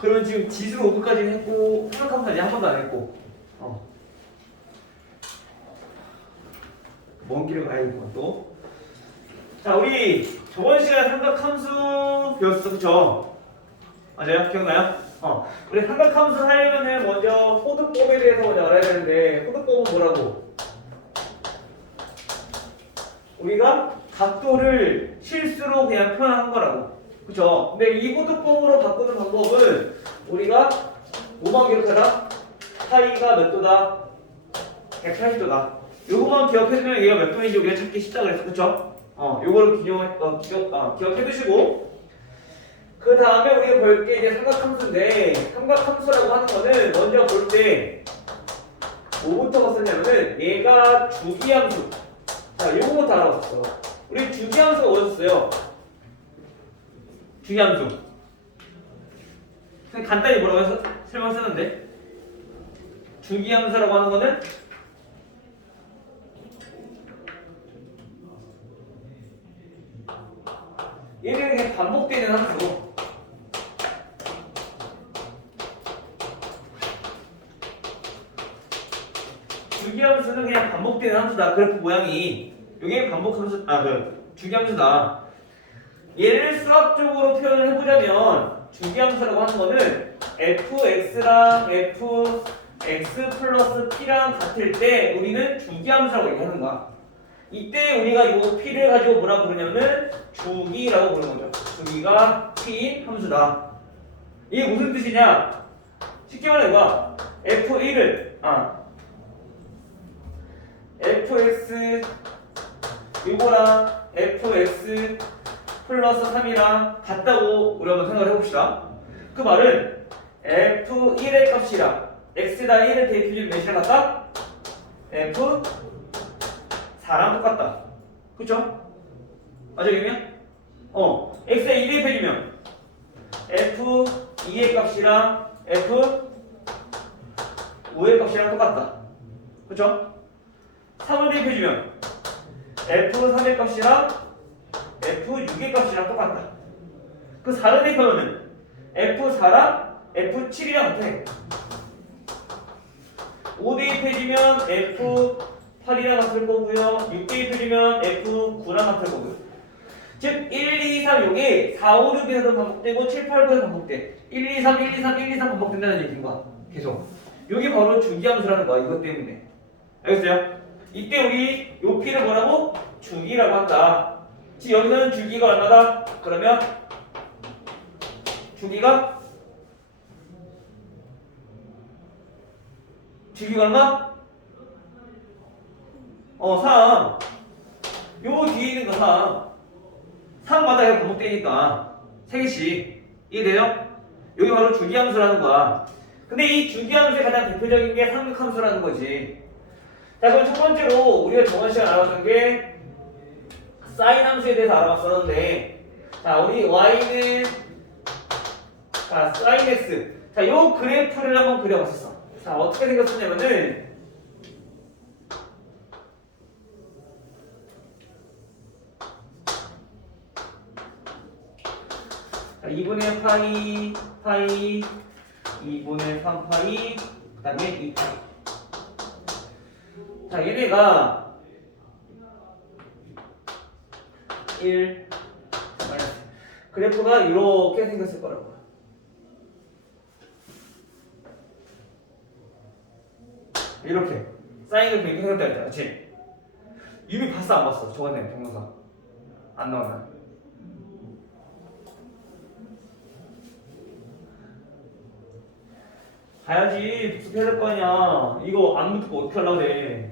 그러면 지금 지수로 5까지 했고 삼각함수까지 한 번도 안 했고 먼 길을 가야겠구만 또. 자, 우리 저번 시간에 삼각함수 배웠어, 그쵸? 맞아요? 기억나요? 우리 삼각함수 하려면은 먼저 호드법에 대해서 먼저 알아야 되는데, 호드법은 뭐라고? 우리가 각도를 실수로 그냥 표현한 거라고. 그쵸? 근데 이 호드법으로 바꾸는 방법은 우리가 뭐만 기억하다? 파이가 몇 도다? 180도다. 요거만 기억해두면 얘가 몇 도인지 우리가 찾기 쉽다 그랬어. 그쵸? 요거를 기억해 두시고, 그 다음에 우리가 볼 게 이제 삼각함수인데, 삼각함수라고 하는 거는 먼저 볼 때 뭐부터 썼냐면은 얘가 주기함수. 자, 요거부터 알아봤어. 우리 주기함수가 뭐였어요? 주기함수. 그냥 간단히 뭐라고 해서 설명 쓰는데, 주기함수라고 하는 거는 얘는 그냥 반복되는 함수고, 주기함수는 그냥 반복되는 함수다. 그래프 모양이 이게 반복함수, 주기함수다. 얘를 수학적으로 표현을 해보자면 주기함수라고 하는 거는 fx랑 fx 플러스 p랑 같을 때 우리는 주기함수라고 얘기하는 거야. 이때 우리가 이 p를 가지고 뭐라고 부르냐면은 주기라고 부르는 거죠. 주기가 p인 함수다. 이게 무슨 뜻이냐? 쉽게 말해 봐. f1을 fx 이거랑 fx 플러스 3이랑 같다고 우리 한번 생각을 해봅시다. 그 말은 f1의 값이랑 x다 1을 대입해주면 몇이랑 같다? f4랑 똑같다. 그쵸? 맞아, 유미야? x에 2 대입해주면 f2의 값이랑 f5의 값이랑 똑같다. 그쵸? 3을 대입해주면 f3의 값이랑 f6의 값이랑 똑같다. 그 4를 대입하면 f4랑 f7이랑 같아. 5 대입해주면 f8이랑 같을 거고요. 6 대입해주면 f9랑 같을 거고요. 즉 1, 2, 3 요게 4, 5, 6에서도 반복되고 7, 8, 9에서 반복돼. 1, 2, 3, 1, 2, 3, 1, 2, 3 반복된다는 얘기인 거야. 계속. 요게 바로 주기함수라는 거야. 이것 때문에. 알겠어요? 이때 우리 요 p를 뭐라고? 주기라고 한다. 지금 여기서는 주기가 얼마다? 그러면 주기가 얼마? 3. 요 뒤에 있는 거 3. 3마다 반복되니까 3개씩. 이해돼요? 여기 바로 주기함수라는 거야. 근데 이 주기함수의 가장 대표적인 게 삼각함수라는 거지. 자, 그럼 첫 번째로 우리가 저번 시간에 알아봤던 게 사인 함수에 대해서 알아봤었는데, 자, 우리 y는 사인 x. 자, 요 그래프를 한번 그려봤었어. 자, 어떻게 생겼었냐면은 자, 2분의 파이 2분의 3파이 그 다음에 2파이. 자, 얘네가 1 그래프가 이렇게 생겼을 거라고. 이렇게 사인을 이렇게 생겼다 했잖아. 그치? 유미 봤어 안 봤어? 저번에 동영상 안 나왔나? 봐야지. 복습해야 될 거 아니야. 이거 안 묻고 어떻게 하려고 그래.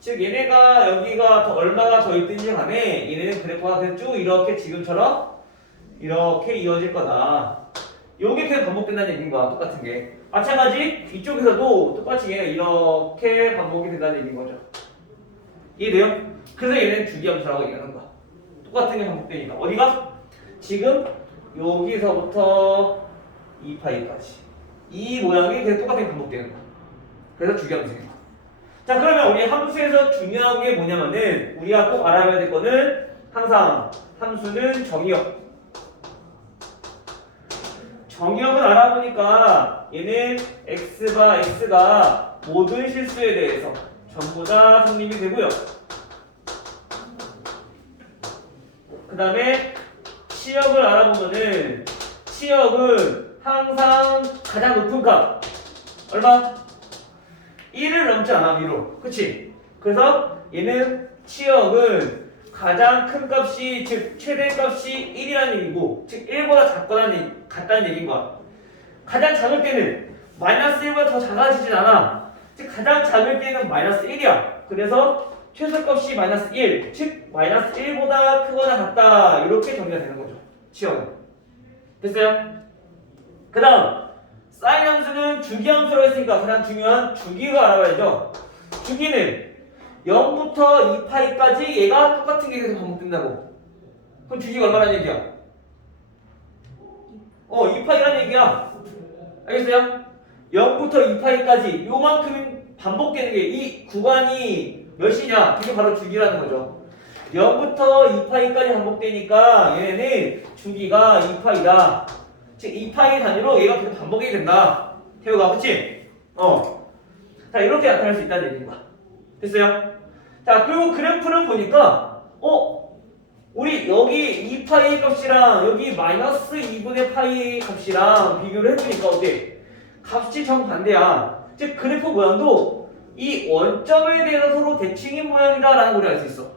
즉 얘네가 여기가 얼마가 더 있든지 간에 얘네는 그래프가 그냥 쭉 이렇게 지금처럼 이렇게 이어질 거다. 요게 계속 반복된다는 얘기인 거야. 똑같은 게. 마찬가지 이쪽에서도 똑같이 얘가 이렇게 반복이 된다는 얘기인 거죠. 이해돼요? 그래서 얘는 주기함수라고 얘기하는 거야. 똑같은 게 반복되니까. 어디가? 지금 여기서부터 2파이까지 이 모양이 계속 똑같은 게 반복되는 거야. 그래서 주기함수인 거야. 자, 그러면 우리 함수에서 중요한 게 뭐냐면은 우리가 꼭 알아야 될 거는 항상 함수는 정의역. 정의역을 알아보니까 얘는 x가 모든 실수에 대해서 전부 다 성립이 되고요. 그 다음에 치역을 알아보면은 치역은 항상 가장 높은 값 얼마? 1을 넘지 않아 위로. 그치? 그래서 얘는 치역은 가장 큰 값이 즉 최대값이 1이라는 얘기고 즉 1보다 같다는 얘기인 거야. 가장 작을 때는 마이너스 1보다 더 작아지진 않아. 즉 가장 작을 때는 마이너스 1이야. 그래서 최소값이 마이너스 1, 즉 마이너스 1보다 크거나 같다. 이렇게 정리가 되는 거죠. 치역은. 됐어요? 그 다음 사인 함수는 주기 함수라고 했으니까 가장 중요한 주기가 알아봐야죠. 주기는 0부터 2파이까지 얘가 똑같은 게 계속 반복된다고. 그럼 주기가 얼마라는 얘기야? 2파이라는 얘기야. 알겠어요? 0부터 2파이까지 요만큼 반복되는 게 이 구간이 몇이냐? 그게 바로 주기라는 거죠. 0부터 2파이까지 반복되니까 얘네는 주기가 2파이다. 즉 2파이 단위로 얘가 계속 반복이 된다. 태우가 그치? 자 이렇게 나타날 수 있다는 얘기인 거야. 됐어요? 자 그리고 그래프를 보니까 우리 여기 2파이 값이랑 여기 마이너스 2분의 파이 값이랑 비교를 해보니까 어때? 값이 정반대야. 즉 그래프 모양도 이 원점에 대해서 서로 대칭인 모양이다 라는 걸 알 수 있어.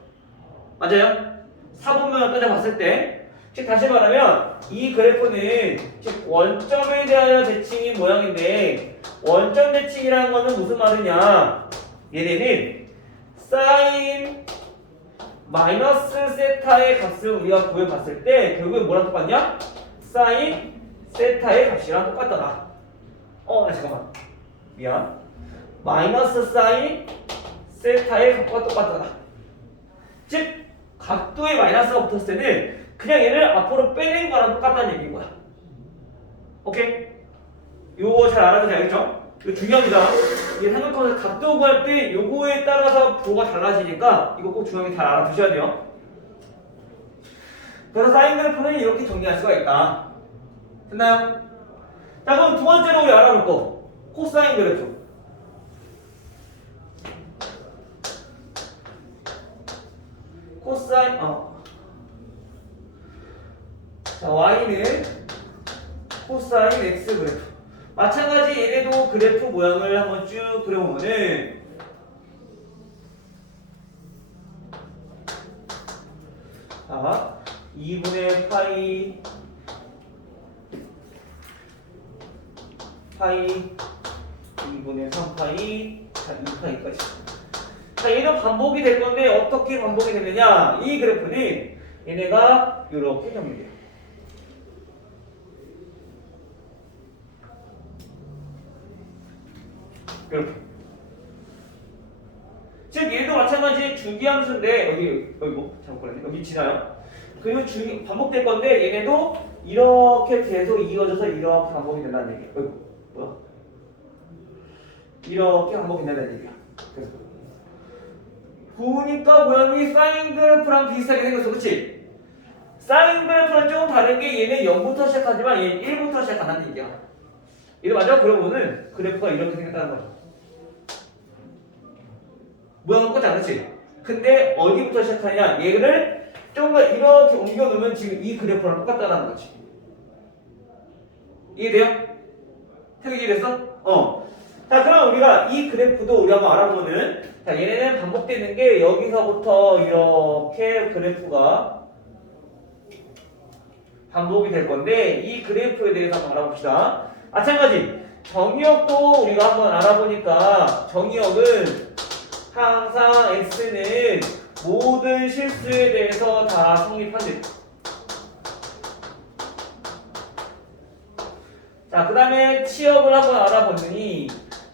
맞아요? 사분면을 따져봤을 때 즉 다시 말하면 이 그래프는 즉 원점에 대하여 대칭인 모양인데 원점 대칭이라는 거는 무슨 말이냐? 얘네는 사인 마이너스 세타의 값을 우리가 구해봤을 때 결국에 뭐랑 똑같냐? 사인 세타의 값이랑 똑같다다. 잠깐만 미안. 마이너스 사인 세타의 값과 똑같다다. 즉 각도의 마이너스가 붙었을 때는 그냥 얘를 앞으로 빼낸 거랑 똑같다는 얘기인 거야. 오케이? 요거 잘 알아도 되겠죠? 이거 중요합니다. 이게 삼각형에서 각도 구할 때 요거에 따라서 부호가 달라지니까 이거 꼭 중요하게 잘 알아두셔야 돼요. 그래서 사인 그래프는 이렇게 정리할 수가 있다. 됐나요? 자 그럼 두 번째로 우리 알아볼 거 코사인 그래프. 코사인 자 y는 코사인 x 그래프. 마찬가지 얘네도 그래프 모양을 한번 쭉 그려보면은 자 2분의 파이 2분의 3파이 자 2파이까지. 자 얘는 반복이 될 건데 어떻게 반복이 되느냐? 이 그래프는 얘네가 이렇게 정리돼요. 이렇게. 즉 얘도 마찬가지 주기함수인데 여기 잘못 걸렸네. 여기 지나요. 그리고 반복될 건데 얘네도 이렇게 계속 이어져서 이렇게 반복이 된다는 얘기예요. 뭐야? 이렇게 반복이 된다는 얘기야. 그래서 보니까 모양이 사인 그래프랑 비슷하게 생겼어, 그렇지? 사인 그래프랑 조금 다른 게 얘는 0부터 시작하지만 얘는 1부터 시작한다는 얘기야. 이거 맞아? 그러면은 그래프가 이렇게 생겼다는 거죠. 모양은 똑같지 않지? 근데 어디부터 시작하냐? 얘를 좀 더 이렇게 옮겨 놓으면 지금 이 그래프랑 똑같다는 거지. 이해돼요? 태그 이해됐어? 자 그럼 우리가 이 그래프도 우리 한번 알아보는 자 얘네는 반복되는 게 여기서부터 이렇게 그래프가 반복이 될 건데 이 그래프에 대해서 한번 알아봅시다. 마찬가지 정의역도 우리가 한번 알아보니까 정의역은 항상 x는 모든 실수에 대해서 다 성립한대. 자, 그 다음에 치역을 한번 알아보니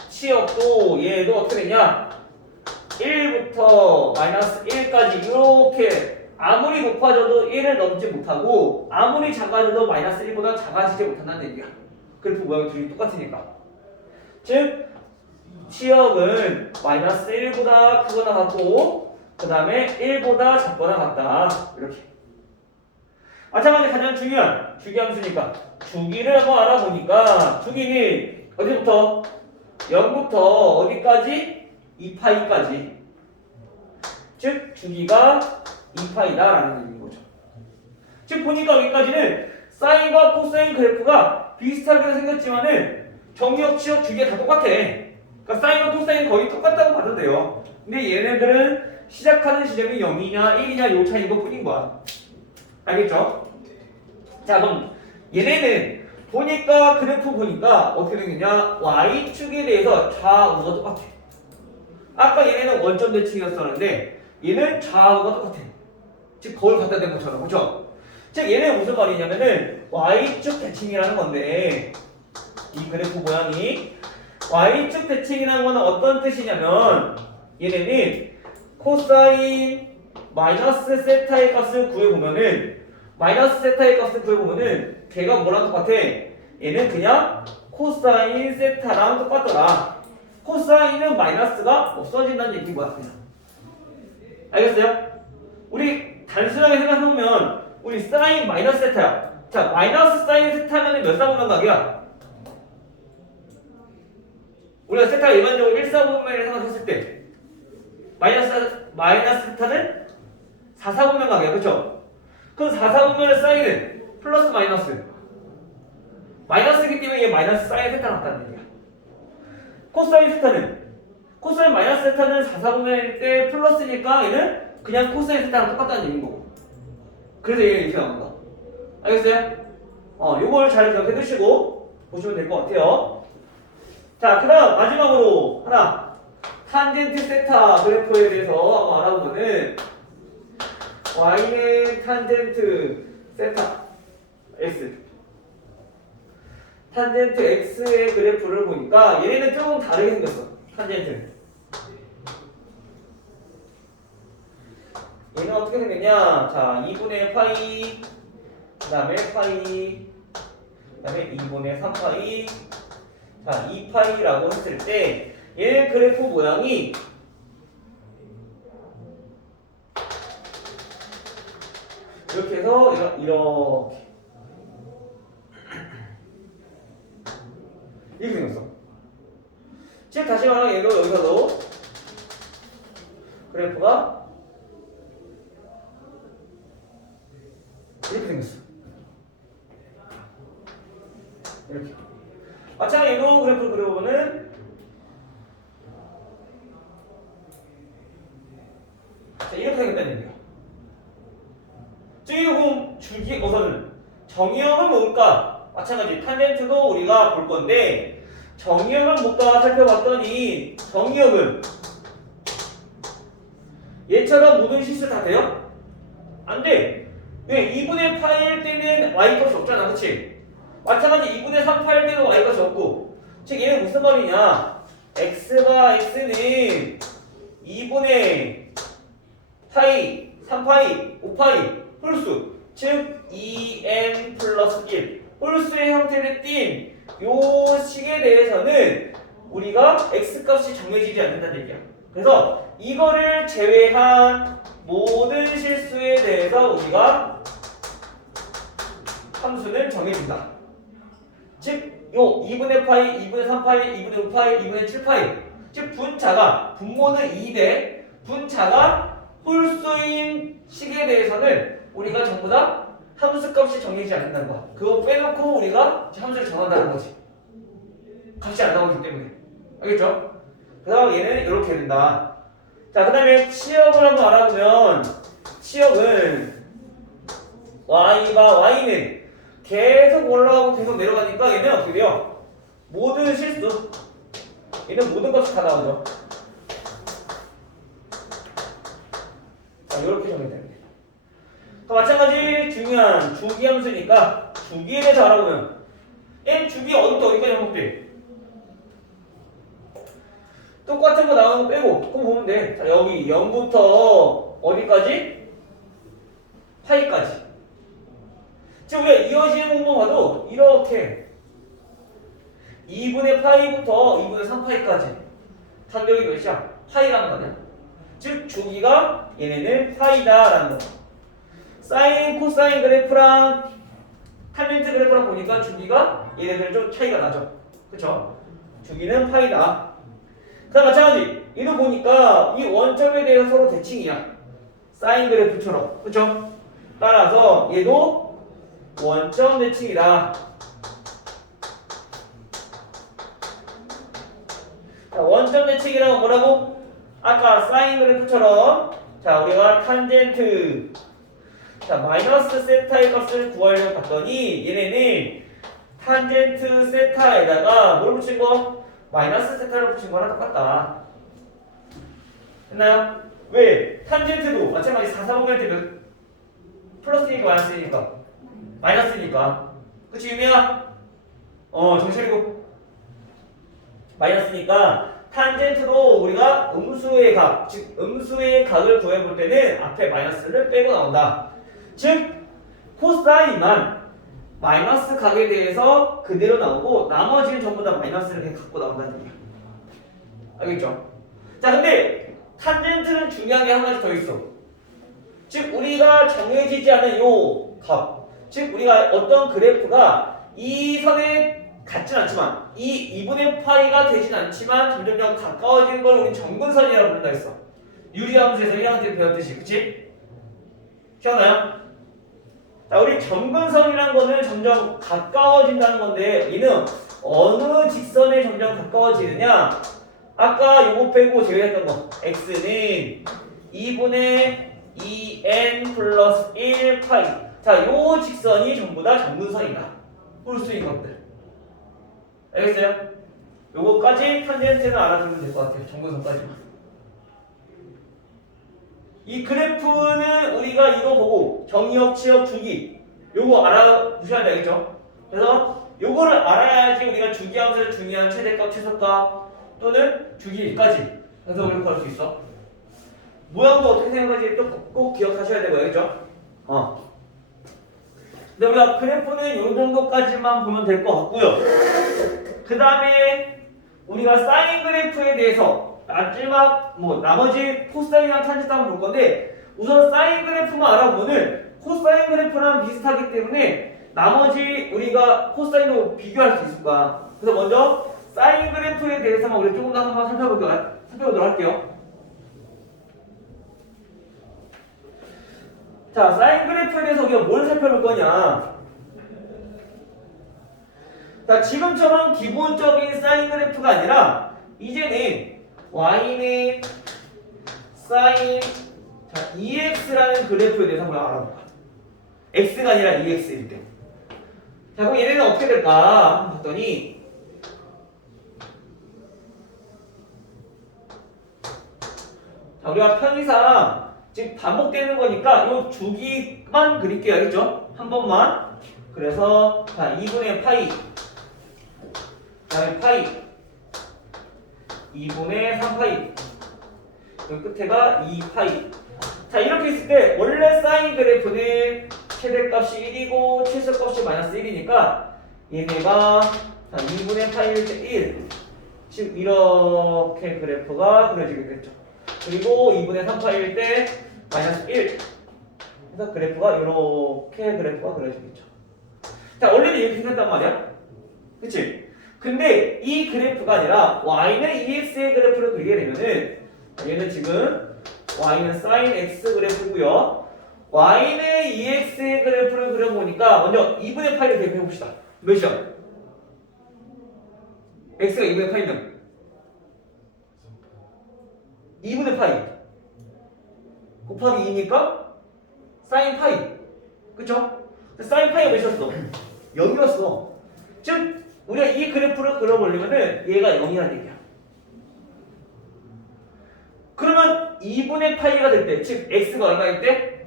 치역도 얘도 어떻게 되냐? 1부터 마이너스 1까지 이렇게 아무리 높아져도 1을 넘지 못하고 아무리 작아져도 마이너스 1보다 작아지지 못한다는 얘기야. 그래프 모양이 둘이 똑같으니까. 즉 치역은 마이너스 1보다 크거나 같고 그 다음에 1보다 작거나 같다. 이렇게. 마찬가지 가장 중요한 주기함수니까 주기를 한번 알아보니까 주기는 어디부터? 0부터 어디까지? 2파이까지. 즉 주기가 2파이다라는 얘기인 거죠. 즉 보니까 여기까지는 사인과 코사인 그래프가 비슷하게 생겼지만은 정의역, 치역, 주기가 다 똑같아. 그러니까 사인과 코사인 거의 똑같다고 봐도 돼요. 근데 얘네들은 시작하는 지점이 0이냐 1이냐 요 차이인 것 뿐인 거야. 알겠죠? 자 그럼 얘네는 보니까 그래프 보니까 어떻게 되느냐 Y축에 대해서 좌우가 똑같아. 아까 얘네는 원점 대칭이었었는데 얘는 좌우가 똑같아. 즉 거울 갖다 댄 것처럼 그렇죠? 즉 얘는 무슨 말이냐면은 Y축 대칭이라는 건데 이 그래프 모양이 Y축 대칭이라는 거는 어떤 뜻이냐면 얘네는 코사인 마이너스 세타의 값을 구해보면은 마이너스 세타의 값을 구해보면은 걔가 뭐랑 똑같아? 얘는 그냥 코사인 세타랑 똑같더라. 코사인은 마이너스가 없어진다는 얘기인 거야 그냥. 알겠어요? 우리 단순하게 생각해보면 우리 사인 마이너스 세타야. 자 마이너스 사인 세타면 몇 사분면각이야? 우리가 세타가 일반적으로 1사분면을 생각했을 때 마이너스 세타는 4사분면각이야 그쵸? 그럼 4사분면의 사인은 플러스 마이너스 마이너스이기 때문에 얘 마이너스 사인 세타가 같다는 얘기야. 코사인 세타는 코사인 마이너스 세타는 4사분면일 때 플러스니까 얘는 그냥 코사인 세타랑 똑같다는 얘기인 거고. 그래서 얘가 이렇게 나온 거야. 알겠어요? 요걸 잘 기억해 두시고 보시면 될 것 같아요. 자, 그 다음 마지막으로 하나 탄젠트 세타 그래프에 대해서 한번 알아보면은 Y의 탄젠트 세타 S 탄젠트 X의 그래프를 보니까 얘네는 조금 다르게 생겼어. 탄젠트 얘는 어떻게 생겼냐? 자, 2분의 파이 그 다음에 파이 그 다음에 2분의 3파이 자, 2파이라고 했을 때 얘는 그래프 모양이 이렇게 해서 이렇게 생겼어. 즉 다시 말하면 얘도 여기서도 그래프가 이렇게 생겼어. 이렇게. 마찬가지 얘도 그래프를 그려보면은 자, 이렇게 생겼다는 얘기야. 그럼 주기 우선은 정의역은 뭘까? 마찬가지 탄젠트도 우리가 볼 건데 정의역은 뭘까 살펴봤더니 정의역은 얘처럼 모든 실수 다 돼요? 안 돼. 왜? 2분의 파일 때는 y값이 없잖아, 그치? 마찬가지 2분의 3 파일 때는 y값이 없고 즉 얘는 무슨 말이냐 x가 x는 2분의 파이 3파이 5파이 홀수 즉 2n 플러스 1 홀수의 형태를 띈 요 식에 대해서는 우리가 x값이 정해지지 않는다는 얘기야. 그래서 이거를 제외한 모든 실수에 대해서 우리가 함수는 정해진다. 즉 요 2분의 파이, 2분의 3파이, 2분의 5파이, 2분의 7파이 즉 분자가 분모는 2대 분자가 홀수인 식에 대해서는 우리가 전부 다 함수값이 정해지지 않는다는 거야. 그거 빼놓고 우리가 함수를 정한다는 거지. 값이 안 나오기 때문에. 알겠죠? 그래서 얘는 이렇게 된다. 자, 그 다음에 치역을 한번 알아보면 치역은 y는 계속 올라가고 계속 내려가니까 얘는 어떻게 돼요? 모든 실수 얘는 모든 값이 다 나오죠. 자, 이렇게 정리됩니다. 마찬가지 중요한 주기함수니까 주기에 대해서 알아보면 얘 주기 어디부터 어디까지 반복돼? 똑같은 거 나오는 거 빼고 그럼 보면 돼. 자, 여기 0부터 어디까지? 파이까지. 지금 우리가 이어지는 공부 봐도 이렇게 2분의 파이부터 2분의 3파이까지 간격이 몇이야? 파이라는 거냐? 즉 주기가 얘네는 파이다라는 거. 사인, 코사인 그래프랑 탄젠트 그래프랑 보니까 주기가 얘네들 좀 차이가 나죠. 그쵸? 주기는 파이다. 자, 마찬가지. 얘도 보니까 이 원점에 대해서 서로 대칭이야. 사인 그래프처럼. 그쵸? 따라서 얘도 원점 대칭이다. 자, 원점 대칭이라고 뭐라고? 아까 사인 그래프처럼 자, 우리가 탄젠트 자, 마이너스 세타의 값을 구하려고 봤더니 얘네는 탄젠트 세타에다가 뭘 붙인 거? 마이너스 세타를 붙인 거랑 똑같다. 됐나요? 왜? 탄젠트도 마찬가지 4, 4분의 때면 플러스니까 마이너스니까 마이너스니까 그치 유미야? 정신이고 마이너스니까 탄젠트도 우리가 음수의 각, 즉 음수의 각을 구해볼 때는 앞에 마이너스를 빼고 나온다. 즉 코사인만 마이너스 각에 대해서 그대로 나오고 나머지는 전부 다 마이너스를 그냥 갖고 나온다는 얘기야. 알겠죠? 자, 근데 탄젠트는 중요한 게 한 가지 더 있어. 즉 우리가 정해지지 않은 요 값, 즉 우리가 어떤 그래프가 이 선에 같진 않지만 이 2분의 파이가 되진 않지만 점점점 가까워지는 걸 우리 점근선이라고 부른다 했어. 유리함수에서 1학년 때 배웠듯이. 그치? 기억나요? 자, 우리 점근선이란 거는 점점 가까워진다는 건데 얘는 어느 직선에 점점 가까워지느냐? 아까 요거 빼고 제외했던 거 x는 2분의 2n 플러스 1 파이. 자, 요 직선이 전부 다 점근선이다. 볼 수 있는 것들. 알겠어요? 요거까지 탄젠트는 알아두면 될 것 같아요. 점근선까지만. 이 그래프는 우리가 이거 보고 정의역, 치역, 주기 요거 알아두셔야 되겠죠? 그래서 요거를 알아야지 우리가 주기함수를 중요한 최대값, 최소값 또는 주기까지 해서 그래프할 수 있어. 모양도 어떻게 생각하지 또 꼭 기억하셔야 되고 알겠죠? 근데 우리가 그래프는 요 정도까지만 보면 될 것 같고요. 그 다음에 우리가 사인 그래프에 대해서 마지막 나머지 코사인이랑 탄젠트 한번 볼 건데 우선 사인 그래프만 알아보면 코사인 그래프랑 비슷하기 때문에 나머지 우리가 코사인으로 비교할 수 있을 거야. 그래서 먼저 사인 그래프에 대해서만 우리 조금 더 한번 살펴보도록 할게요. 자, 사인 그래프에 대해서 우리가 뭘 살펴볼 거냐? 자, 지금처럼 기본적인 사인 그래프가 아니라 이제는 y는 사인 자, EX라는 그래프에 대해서 한번 알아볼까? X가 아니라 EX일 때. 자, 그럼 얘네는 어떻게 될까? 봤더니 자, 우리가 편의상 지금 반복되는 거니까 이 주기만 그릴게요. 알겠죠? 한 번만. 그래서 자, 2분의 파이 그 다음에 파이 2분의 3파이 그 끝에가 2파이. 자, 이렇게 있을 때 원래 사인 그래프는 최대값이 1이고 최소값이 마이너스 1이니까 얘네가 자, 2분의 파이일 때 1 즉 이렇게 그래프가 그려지게 됐죠. 그리고 2분의 3파이일 때 마이너스 1 그래서 그래프가 이렇게 그래프가 그려지겠죠. 자, 원래는 이렇게 생겼단 말이야. 그치? 근데 이 그래프가 아니라 y는 EX의 그래프를 그리게 되면은 얘는 지금 y는 sin x 그래프고요. y는 EX의 그래프를 그려보니까 먼저 2분의 파이를 대입해봅시다. 몇이야? x가 2분의 파이면 2분의 파이 곱하기 2니까 sin 파이. 그쵸? sin 파이가 몇이었어? 0이었어. 즉 우리가 이 그래프를 그려보려면은 얘가 0이라는 얘기야. 그러면 2분의 파이가 될 때, 즉 x가 얼마일 때?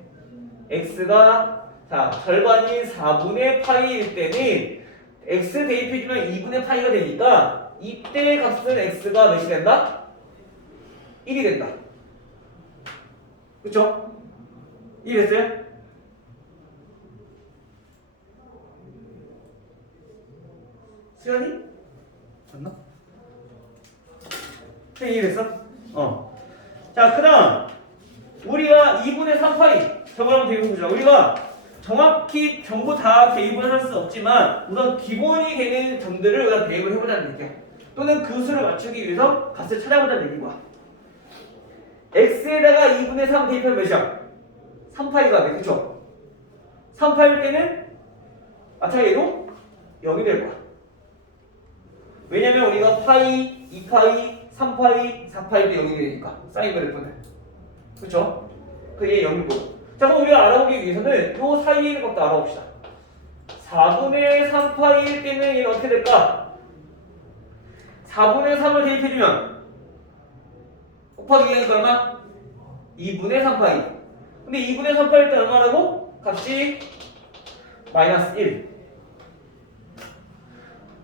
x가 자 절반인 4분의 파이일 때는 x 대입해주면 2분의 파이가 되니까 이때의 값은 x가 몇이 된다? 1이 된다. 그쵸? 이해됐어요? 수연이? 맞나? 이해됐어? 자, 그 다음 우리가 2분의 3파이 저거 한번 대입해 보자. 우리가 정확히 전부 다 대입을 할 수 없지만 우선 기본이 되는 점들을 우리가 대입을 해보자는 얘기야. 또는 그 수를 맞추기 위해서 값을 찾아보자는 얘기야. x에다가 2분의 3 대입하면 몇이야? 3파이가 돼. 그쵸? 3파일 때는 얘도 0이 될 거야. 왜냐면 우리가 파이, 2파이, 3파이, 4파이 때 0이 되니까 사인 그래프는. 그쵸? 그게 0일 거고. 자, 그럼 우리가 알아보기 위해서는 요 사이에 있는 것도 알아봅시다. 4분의 3파이일 때는 얘는 어떻게 될까? 4분의 3을 대입해주면 곱하기 2하니까 얼마? 2분의 3파이. 근데 2분의 3파일 때 얼마라고? 값이 마이너스 1.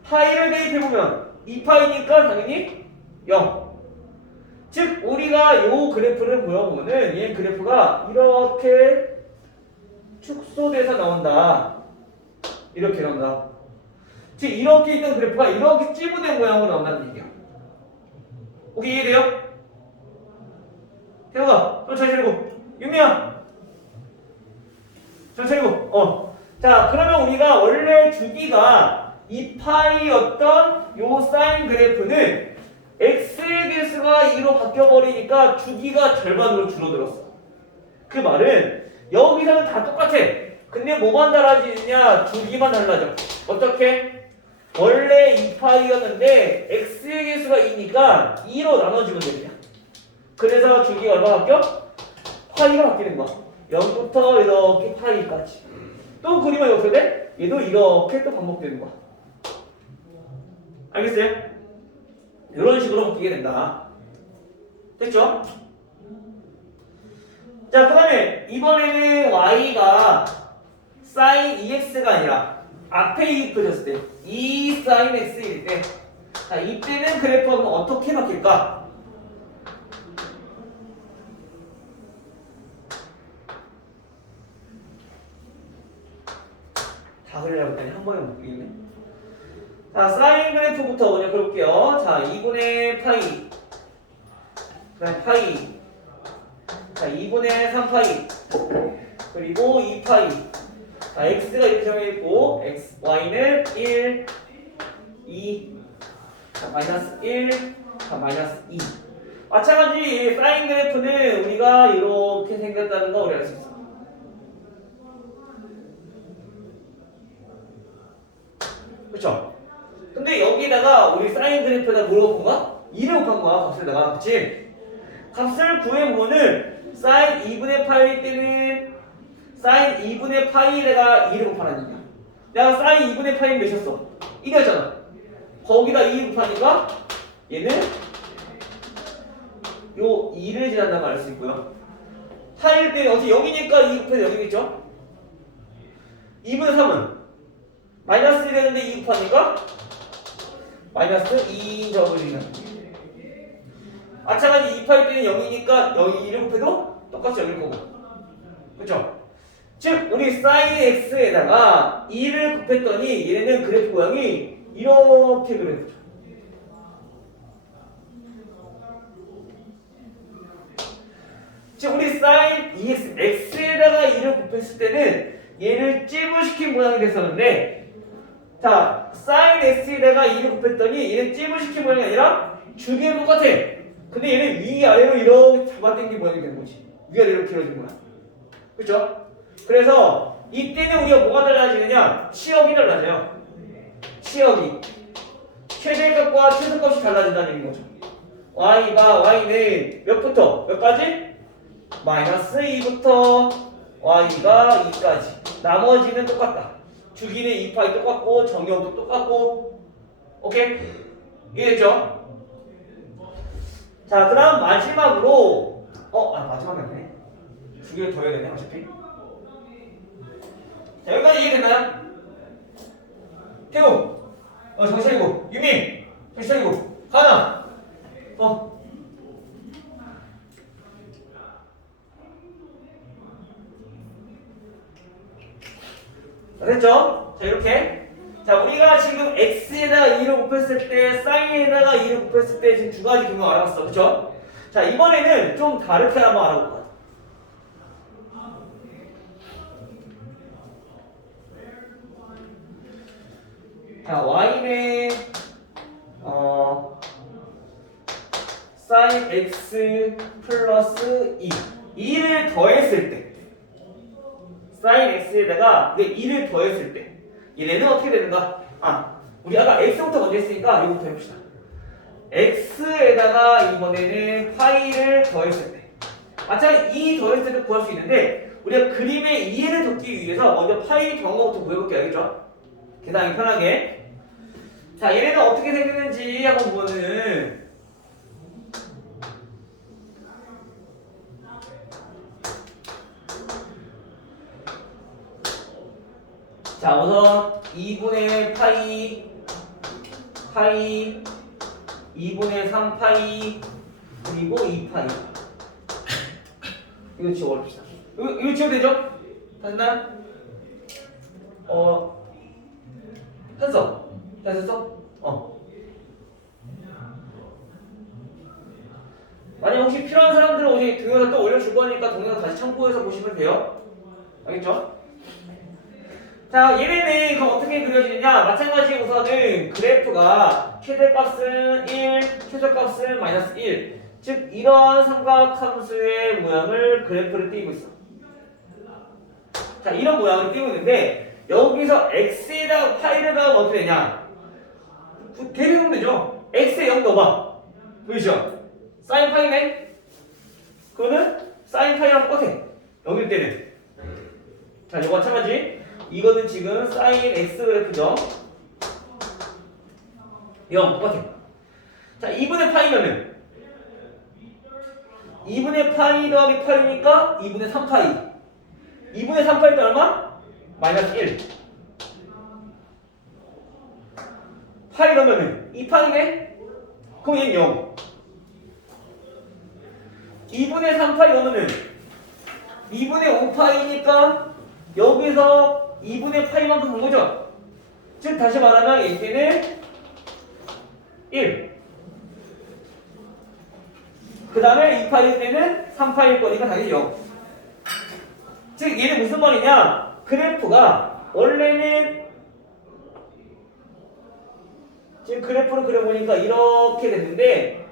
파이를 대입해보면 2파이니까 당연히 0. 즉 우리가 요 그래프를 보여보면은 얘 그래프가 이렇게 축소돼서 나온다. 이렇게 나온다. 즉 이렇게 있던 그래프가 이렇게 찌부된 모양으로 나온다는 얘기야. 오케이, 이해돼요? 태우가 좀 잘 차리고. 유미야 좀 차리고. 자, 그러면 우리가 원래 주기가 2파이였던 요 사인 그래프는 x의 개수가 2로 바뀌어버리니까 주기가 절반으로 줄어들었어. 그 말은 여기서는 다 똑같아. 근데 뭐만 달라지느냐? 주기만 달라져. 어떻게? 원래 2파이였는데 x의 개수가 2니까 2로 나눠주면 되냐. 그래서 주기가 얼마 바뀌어? 파이가 바뀌는 거야. 0부터 이렇게 파이까지. 또 그리면 어떻게 돼? 얘도 이렇게 또 반복되는 거야. 알겠어요? 이런 식으로 바뀌게 된다. 됐죠? 자, 그 다음에 이번에는 y가 sin 2x가 아니라 앞에 이입해졌을 때 2 sin x일 때, 자, 이때는 그래프가 그럼 어떻게 바뀔까? 다 그리려고 했더니 한 번에 못 그리네. 자, 사인 그래프부터 먼저 그려볼게요. 자, 2분의 파이, 그다음 파이, 자, 2분의 3파이, 그리고 2파이. 자, x가 이렇게 정해있고 y는 1, 2, 자, 마이너스 1, 자, 마이너스 2. 마찬가지 사인 그래프는 우리가 이렇게 생겼다는 거 우리가 알 수 있어. 그쵸? 근데 여기다가 우리 사인 그래프에다 뭐라고 본 거야? 2를 곱한 거야, 값을다가. 그치? 값을 구해보면은 사인 2분의 파이 때는 사인 2분의 파이에다가 2를 곱하라는 얘기야. 내가 사인 2분의 파이는 몇이었어? 1이었잖아. 거기다 2 곱하니까 얘는 요 2를 지난다는 걸 알 수 있고요. 파일 때는 어차피 0이니까 2 곱해서 0이겠죠? 2분의 3은 마이너스 1이 되는데 2 곱하니까 마이너스 2인 적을 이기는. 마찬가지 2파일 때는 0이니까 2를 곱해도 똑같이 0일 거고. 그쵸? 즉 우리 sin x에다가 2를 곱했더니 얘네는 그래프 모양이 이렇게 그려졌죠. 즉 우리 sin 2x x에다가 2를 곱했을 때는 얘를 찌부시킨 모양이 됐었는데, 자, sin x에다가 2를 곱했더니 얘는 찌부시킨 모양이 아니라 주기는 똑같아. 근데 얘는 위아래로 이렇게 잡아당긴 모양이 되는 거지. 위아래로 길어진 거야. 그쵸? 그래서 이때는 우리가 뭐가 달라지느냐? 치역이 달라져요. 치역이 최대값과 최소값이 달라진다는 얘기인 거죠. y는 몇부터 몇까지? 마이너스 2부터 y가 2까지. 나머지는 똑같다. 주기는 2파이 똑같고 정역도 똑같고. 오케이? 이해됐죠? 자, 그럼 마지막으로 마지막이 아니네. 주기를 더 해야 되네, 어차피. 자, 여기까지 이해됐나요? 태국, 정신 차리고. 유미, 정신 차리고. 가나, 자, 됐죠? 자, 이렇게. 자, 우리가 지금 x에다가 2를 곱했을 때, sin에다가 2를 곱했을 때 지금 두 가지 경우 알아봤어. 그쵸? 자, 이번에는 좀 다르게 한번 알아볼 거야. 자, y는 sin x 플러스 2 2를 더했을 때 sin x에다가 2를 더했을 때 얘네는 어떻게 되는가? 우리 아까 x부터 먼저 했으니까 이거부터 해봅시다. x에다가 이번에는 파이를 더했을 때 마찬가지 2 더했을 때 구할 수 있는데 우리가 그림의 이해를 돕기 위해서 먼저 파이 더한 것부터 구해볼게요. 알겠죠? 계산하기 편하게. 자, 얘네는 어떻게 생겼는지 한번 보면은 자, 우선 2분의 파이 2분의 3파이 그리고 2파이 이거 지워버립시다. 이거 지워도 되죠? 됐나? 했어? 됐었어? 만약 혹시 필요한 사람들은 오직 동영상 또 올려줄 거니까 동영상 다시 참고해서 보시면 돼요. 알겠죠? 자, 얘네는 그럼 어떻게 그려지느냐? 마찬가지 우선은 그래프가 최대값은 1, 최저값은 마이너스 1. 즉 이런 삼각함수의 모양을 그래프를 띄고 있어. 자, 이런 모양을 띄고 있는데 여기서 x에다가 파이를 넣으면 어떻게 되냐? 대비하면 되죠. x에 0 넣어봐. 보이죠? 사인 파이네? 그거는 사인 파이랑 똑같아. 0일 때는. 자, 이거 마찬가지. 이거는 지금 사인 x 그래프죠. 0 똑같아. 자, 2분의 파이면은 2분의 파이 더하기 파이니까 2분의 3파이. 2분의 3파이는 얼마? 마이너스 1. 파이 넣으면은 2파이네? 그럼 얘는 0. 2분의 3파이 넣으면은 2분의 5파이니까 여기서 2분의 파이만큼 본 거죠? 즉 다시 말하면 얘는 1. 그 다음에 2파일 때는 3파일 거니까 당연히 0. 즉 얘는 무슨 말이냐? 그래프가 원래는 지금 그래프를 그려보니까 이렇게 됐는데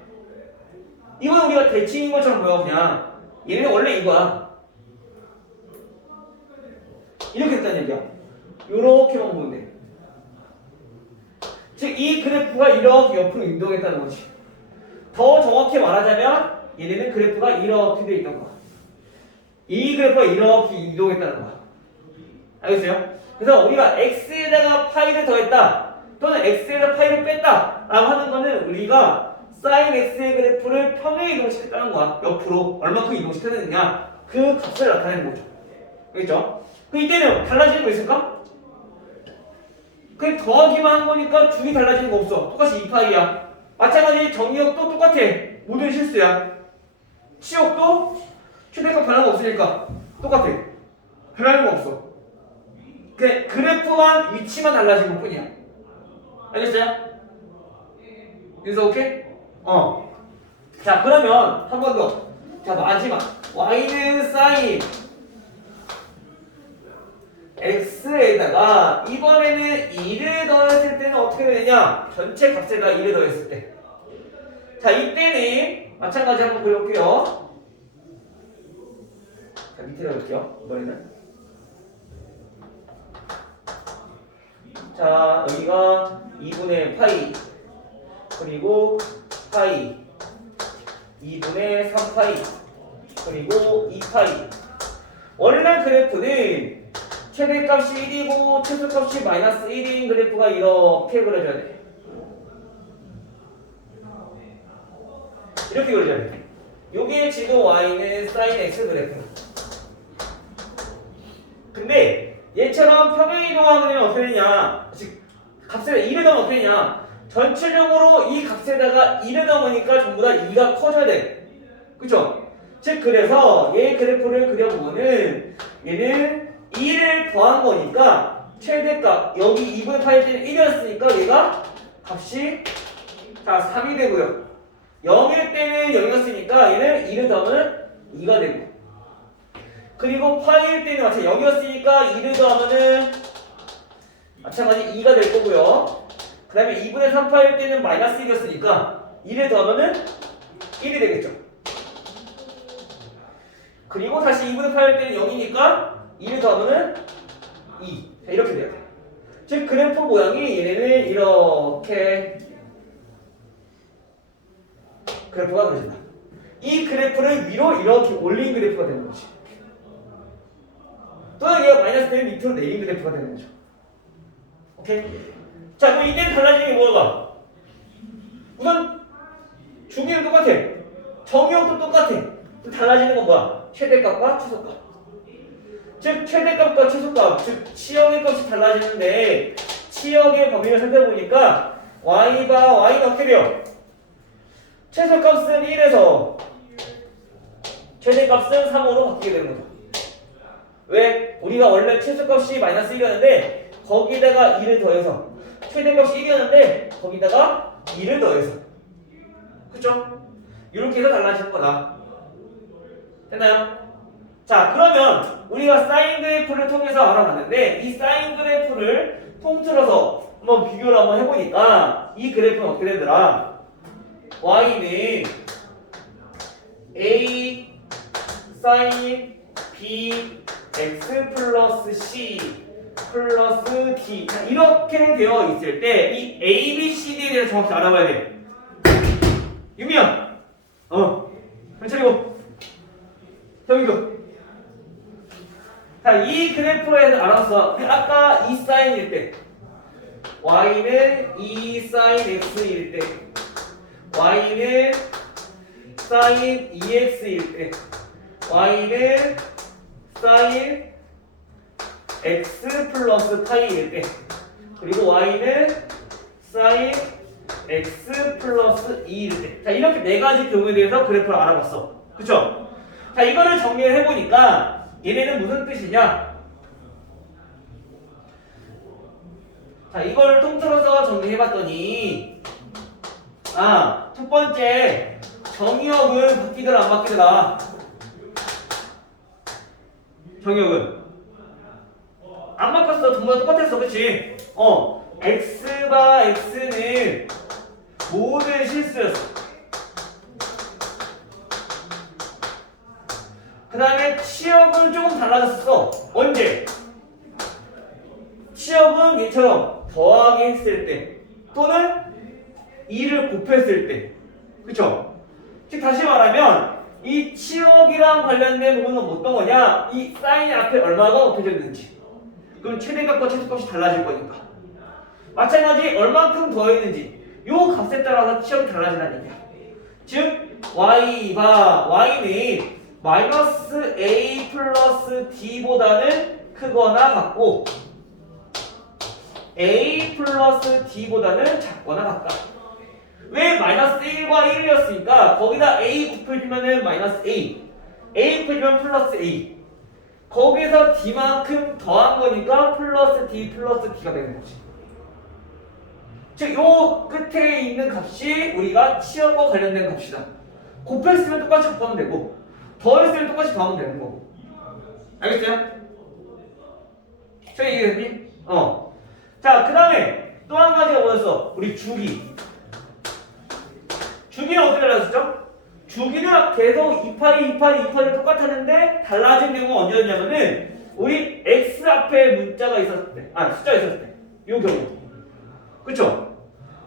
이건 우리가 대칭인 것처럼 보여. 그냥 얘는 원래 이거야. 이렇게 됐다는 얘기야. 요렇게만 보면 돼. 즉 이 그래프가 이렇게 옆으로 이동했다는 거지. 더 정확히 말하자면 얘네는 그래프가 이렇게 돼 있던 거야. 이 그래프가 이렇게 이동했다는 거야. 알겠어요? 그래서 우리가 x에다가 파이를 더했다 또는 x에다 파이를 뺐다 라고 하는 거는 우리가 sin x의 그래프를 평행 이동시켰다는 거야. 옆으로 얼마큼 이동시켰느냐 그 값을 나타내는 거죠. 알겠죠? 그 이때는 달라지는 거 있을까? 그냥 더하기만 한 거니까 줄이 달라지는 거 없어. 똑같이 2파이야. 마찬가지 정의역도 똑같아. 모든 실수야. 치역도 최대값 변한 거 없으니까 똑같아. 변하는 거 없어. 그래프만 위치만 달라진 것 뿐이야. 알겠어요? 그래서 오케이? 자, 그러면 한 번 더. 자, 마지막. y는 sin x에다가 이번에는 2를 더했을 때는 어떻게 되느냐? 전체 값에다 2를 더했을 때. 자, 이때는 마찬가지 한번 그려볼게요. 자, 밑에다 볼게요. 이번에는. 자, 여기가 2분의 파이 그리고 파이 2분의 3파이 그리고 2파이. 원래 그래프는 최대값이 1이고 최소값이 마이너스 1인 그래프가 이렇게 그려져야 돼. 이렇게 그려져야 돼. 요게 지금 y는 sin x 그래프. 근데 얘처럼 평행 이동하게 되면 어떻게 되냐? 즉 값에다 2를 넣으면 어떻게 되냐? 전체적으로 이 값에다가 2를 넣으니까 전부 다 2가 커져야 돼. 그쵸? 즉 그래서 얘 그래프를 그려보면은 얘는 2를 더한 거니까 최대값 여기 2분의 8일 때는 1이었으니까 얘가 값이 자 3이 되고요. 0일 때는 0이었으니까 얘는 2를 더하면 2가 되고 그리고 파일 때는 마찬가지 0이었으니까 2를 더하면은 마찬가지 2가 될 거고요. 다음에 2분의 3파일 때는 마이너스 1이었으니까 1에 더하면은 1이 되겠죠. 그리고 다시 2분의 8일 때는 0이니까 1에 더하면은 2. 자, 이렇게 돼요. 즉 그래프 모양이 얘네는 이렇게 그래프가 그려진다. 이 그래프를 위로 이렇게 올린 그래프가 되는 거지. 또는 얘가 마이너스 되면 밑으로 내린 그래프가 되는 거죠. 오케이? 자, 그럼 이때는 달라지는 게 뭐가? 우선 주기는 똑같아. 정의역도 똑같아. 달라지는 건 뭐야? 최대값과 최소값. 즉 최대값과 최소값, 즉 치역의 값이 달라지는데 치역의 범위를 살펴보니까 y는 어떻게 돼요? 최소값은 1에서 최대값은 3으로 바뀌게 되는 거죠. 왜? 우리가 원래 최소값이 마이너스 1이었는데 거기다가 2를 더해서 최대값이 1이었는데 거기다가 2를 더해서 그쵸? 이렇게 해서 달라지는 거다. 됐나요? 자, 그러면 우리가 사인 그래프를 통해서 알아봤는데 이 사인 그래프를 통틀어서 한번 비교를 한번 해보니까 이 그래프는 어떻게 되더라? y는 a 사인 b x 플러스 c 플러스 d 이렇게 되어 있을 때 이 a, b, c, d에 대해서 정확히 알아봐야 돼. 유미야, 차리고 정민구. 자, 이 그래프에서 알았어. 아까 2 사인일 때 y는 2 사인 x일 때 y는 사인 2x일 때 y는 사인 x 플러스 파이일 때 그리고 y는 사인 x 플러스 2일 때. 자, 이렇게 네 가지 경우에 대해서 그래프를 알아봤어. 그쵸? 자, 이거를 정리를 해보니까 얘네는 무슨 뜻이냐? 자, 이걸 통틀어서 정리해봤더니 첫 번째 정의역은 바뀌더라 안 바뀌더라? 정의역은 안 바뀌었어. 전부 다 똑같았어. 그치? x가 x는 모든 실수였어. 그 다음에 치역은 조금 달라졌어. 언제? 치역은 얘처럼 더하기 했을 때 또는 2를 곱했을 때. 그쵸? 즉 다시 말하면 이 치역이랑 관련된 부분은 어떤 거냐? 이 사인이 앞에 얼마가 곱해져 있는지. 그럼 최대값과 최소값이 달라질 거니까. 마찬가지 얼만큼 더했는지 요 값에 따라서 치역이 달라진다는 얘기야. 즉 y는 마이너스 a 플러스 d보다는 크거나 같고 a 플러스 d보다는 작거나 같다. 왜 마이너스 1과 1이었으니까 거기다 a 곱해주면은 마이너스 a 곱해주면 플러스 a 거기서 d만큼 더한 거니까 플러스 d 플러스 d가 되는 거지. 즉 요 끝에 있는 값이 우리가 치역과 관련된 값이다. 곱했으면 똑같이 곱하면 되고 더했으면 똑같이 더하면 되는 거고. 알겠어요? 저기 이해됐니? 자, 그 다음에 또 한 가지가 뭐였어? 우리 주기. 주기는 어떻게 달라졌죠? 주기는 계속 2파이 똑같았는데 달라진 경우가 언제였냐면은 우리 x 앞에 문자가 있었을 때, 숫자가 있었을 때, 요 경우. 그쵸?